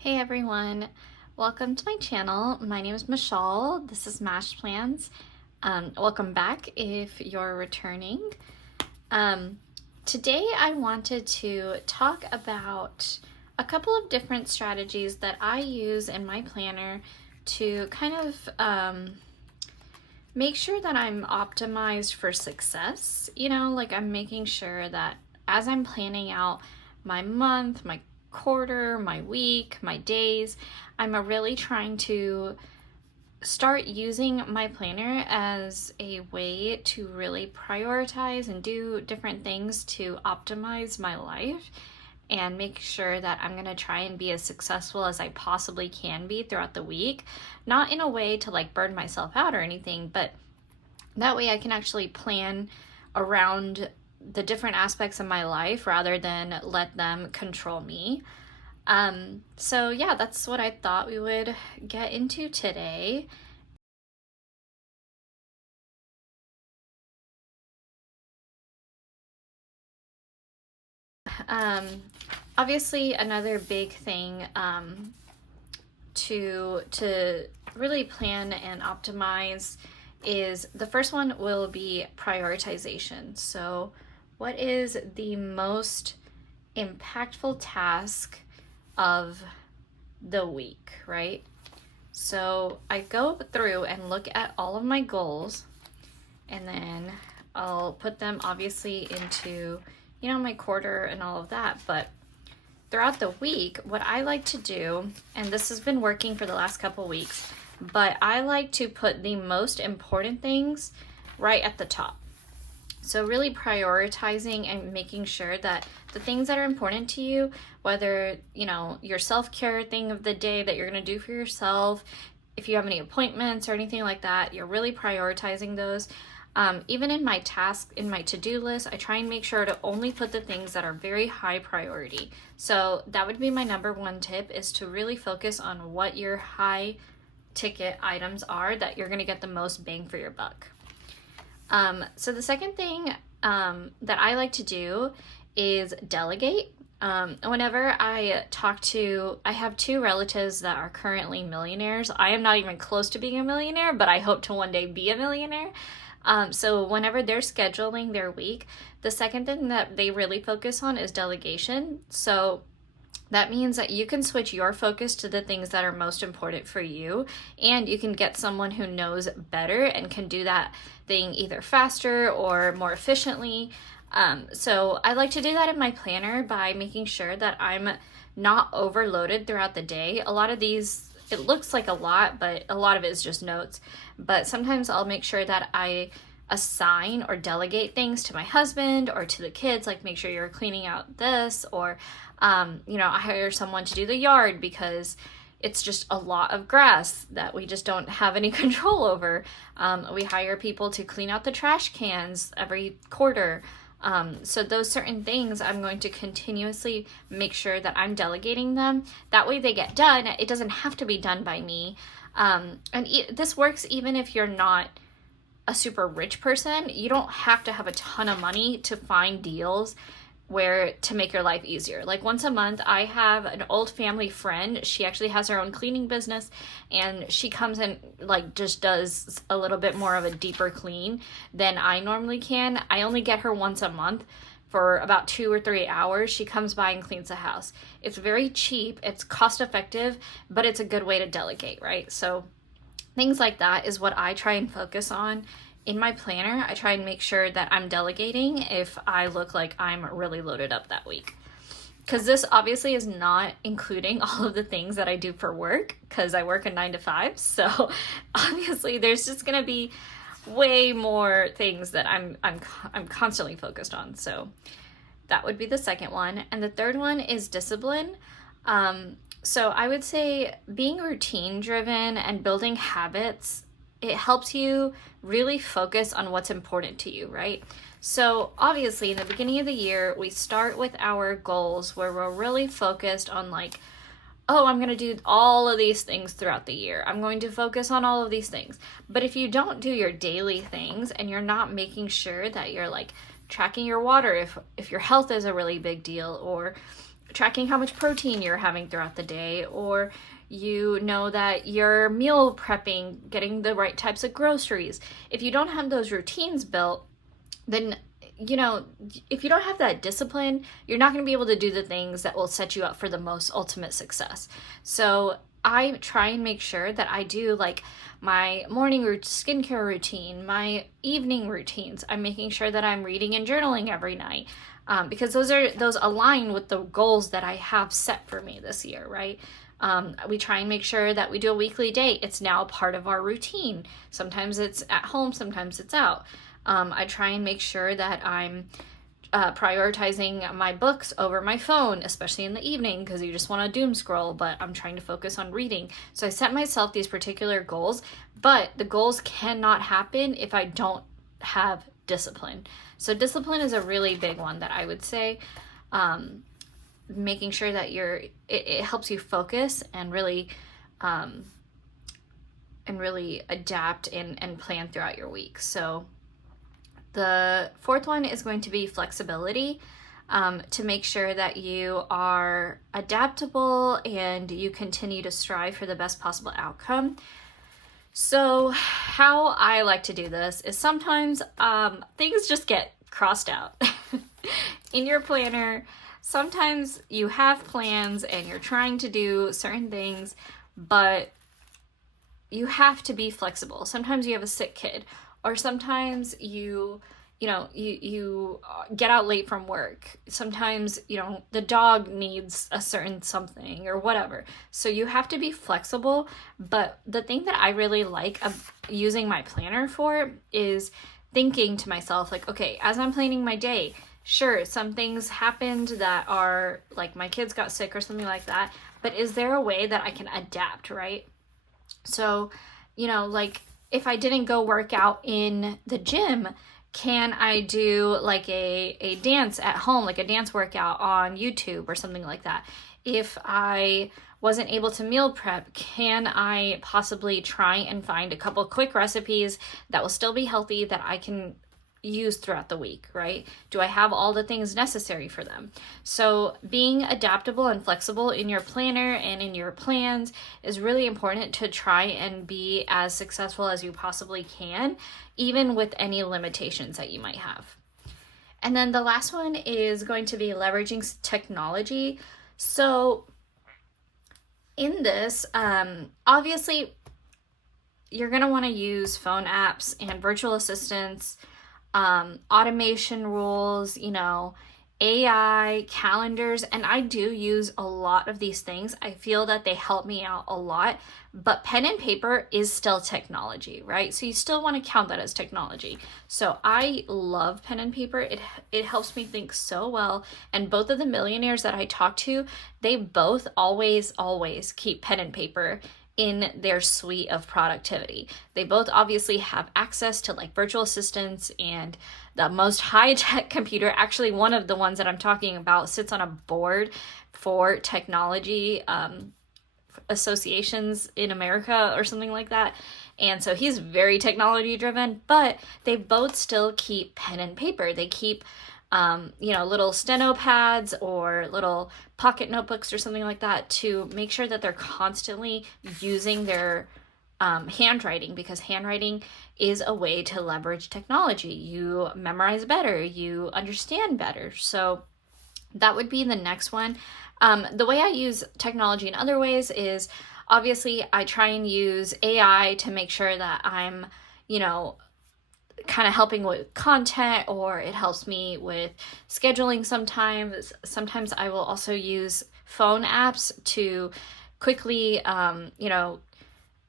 Hey everyone, welcome to my channel. My name is Michelle. This is Mashed Plans. Welcome back if you're returning. Today I wanted to talk about a couple of different strategies that I use in my planner to kind of make sure that I'm optimized for success. Like I'm making sure that as I'm planning out my month, my quarter, my week, my days, I'm really trying to start using my planner as a way to really prioritize and do different things to optimize my life and make sure that I'm going to try and be as successful as I possibly can be throughout the week. Not in a way to like burn myself out or anything, but that way I can actually plan around the different aspects of my life rather than let them control me. So yeah, that's what I thought we would get into today. Um, Obviously, another big thing to really plan and optimize is the first one will be prioritization. So, what is the most impactful task of the week, right? So I go through and look at all of my goals, and then I'll put them obviously into, my quarter and all of that. But throughout the week, what I like to do, and this has been working for the last couple weeks, but I like to put the most important things right at the top. So really prioritizing and making sure that the things that are important to you, whether, your self-care thing of the day that you're going to do for yourself, if you have any appointments or anything like that, you're really prioritizing those. Even in my in my to-do list, I try and make sure to only put the things that are very high priority. So that would be my number one tip, is to really focus on what your high ticket items are that you're going to get the most bang for your buck. So the second thing that I like to do is delegate. Whenever I have two relatives that are currently millionaires. I am not even close to being a millionaire, but I hope to one day be a millionaire. So whenever they're scheduling their week, the second thing that they really focus on is delegation. So that means that you can switch your focus to the things that are most important for you, and you can get someone who knows better and can do that thing either faster or more efficiently. So I like to do that in my planner by making sure that I'm not overloaded throughout the day. A lot of these, it looks like a lot, but a lot of it is just notes. But sometimes I'll make sure that I assign or delegate things to my husband or to the kids, like make sure you're cleaning out this, or I hire someone to do the yard because it's just a lot of grass that we just don't have any control over. We hire people to clean out the trash cans every quarter. So those certain things, I'm going to continuously make sure that I'm delegating them. That way they get done. It doesn't have to be done by me. This works even if you're not a super rich person. You don't have to have a ton of money to find deals where to make your life easier. Like once a month, I have an old family friend. She actually has her own cleaning business, and she comes and like just does a little bit more of a deeper clean than I normally can. I only get her once a month for about 2 or 3 hours. She comes by and cleans the house. It's very cheap, it's cost effective, but it's a good way to delegate, right? So things like that is what I try and focus on in my planner. I try and make sure that I'm delegating if I look like I'm really loaded up that week. Because this obviously is not including all of the things that I do for work, because I work a 9 to 5. So obviously there's just going to be way more things that I'm constantly focused on. So that would be the second one. And the third one is discipline. So I would say being routine driven and building habits, it helps you really focus on what's important to you, right? So obviously in the beginning of the year, we start with our goals where we're really focused on like, oh, I'm going to do all of these things throughout the year. I'm going to focus on all of these things. But if you don't do your daily things and you're not making sure that you're like tracking your water, if your health is a really big deal, or tracking how much protein you're having throughout the day, or you know that you're meal prepping, getting the right types of groceries. If you don't have those routines built, then if you don't have that discipline, you're not going to be able to do the things that will set you up for the most ultimate success. So I try and make sure that I do like my morning skincare routine, my evening routines. I'm making sure that I'm reading and journaling every night, because those align with the goals that I have set for me this year, right? We try and make sure that we do a weekly date. It's now part of our routine. Sometimes it's at home, sometimes it's out. I try and make sure that I'm prioritizing my books over my phone, especially in the evening, because you just want to doom scroll, but I'm trying to focus on reading. So I set myself these particular goals, but the goals cannot happen if I don't have discipline. So discipline is a really big one that I would say. Making sure that it helps you focus and really adapt and plan throughout your week. So the fourth one is going to be flexibility, to make sure that you are adaptable and you continue to strive for the best possible outcome. So how I like to do this is sometimes things just get crossed out in your planner. Sometimes you have plans and you're trying to do certain things, but you have to be flexible. Sometimes you have a sick kid, or sometimes you get out late from work. Sometimes, the dog needs a certain something or whatever. So you have to be flexible. But the thing that I really like using my planner for is thinking to myself, like, okay, as I'm planning my day, sure, some things happened that are like my kids got sick or something like that, but is there a way that I can adapt, right? So, like if I didn't go work out in the gym, can I do like a dance at home, like a dance workout on YouTube or something like that? If I wasn't able to meal prep, can I possibly try and find a couple quick recipes that will still be healthy that I can use throughout the week, right? Do I have all the things necessary for them? So being adaptable and flexible in your planner and in your plans is really important to try and be as successful as you possibly can, even with any limitations that you might have. And then the last one is going to be leveraging technology. So in this, obviously, you're going to want to use phone apps and virtual assistants, automation rules, AI, calendars, and I do use a lot of these things. I feel that they help me out a lot, but pen and paper is still technology, right? So you still want to count that as technology. So I love pen and paper. It helps me think so well. And both of the millionaires that I talk to, they both always keep pen and paper in their suite of productivity. They both obviously have access to like virtual assistants and the most high-tech computer. Actually, one of the ones that I'm talking about sits on a board for technology associations in America or something like that. And so he's very technology driven, but they both still keep pen and paper. They keep little steno pads or little pocket notebooks or something like that to make sure that they're constantly using their handwriting, because handwriting is a way to leverage technology. You memorize better, you understand better. So that would be the next one. The way I use technology in other ways is obviously I try and use AI to make sure that I'm, kind of helping with content, or it helps me with scheduling sometimes. Sometimes I will also use phone apps to quickly,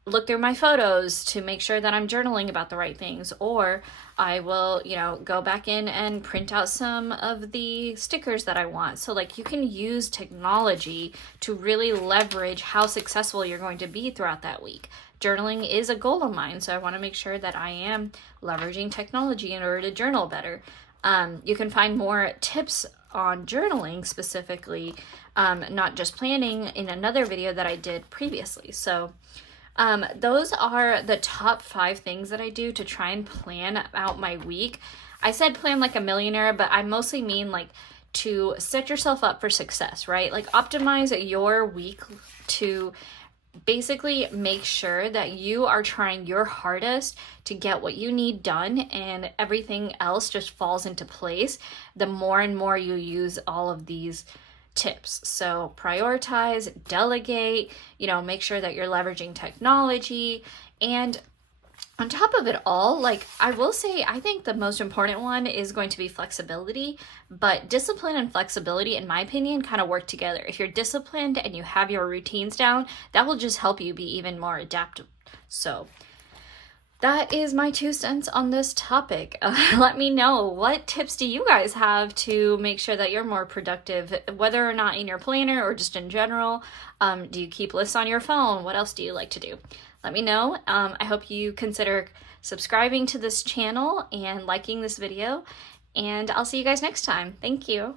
look through my photos to make sure that I'm journaling about the right things, or I will, go back in and print out some of the stickers that I want. So like you can use technology to really leverage how successful you're going to be throughout that week. Journaling is a goal of mine, so I want to make sure that I am leveraging technology in order to journal better. You can find more tips on journaling specifically, not just planning, in another video that I did previously. So those are the top 5 things that I do to try and plan out my week. I said plan like a millionaire, but I mostly mean like to set yourself up for success, right? Like optimize your week to basically make sure that you are trying your hardest to get what you need done, and everything else just falls into place the more and more you use all of these tips. So prioritize, delegate, make sure that you're leveraging technology. And on top of it all, like I will say, I think the most important one is going to be flexibility, but discipline and flexibility, in my opinion, kind of work together. If you're disciplined and you have your routines down, that will just help you be even more adaptable. So that is my 2 cents on this topic. Let me know, what tips do you guys have to make sure that you're more productive, whether or not in your planner or just in general? Do you keep lists on your phone? What else do you like to do? Let me know. I hope you consider subscribing to this channel and liking this video, and I'll see you guys next time. Thank you.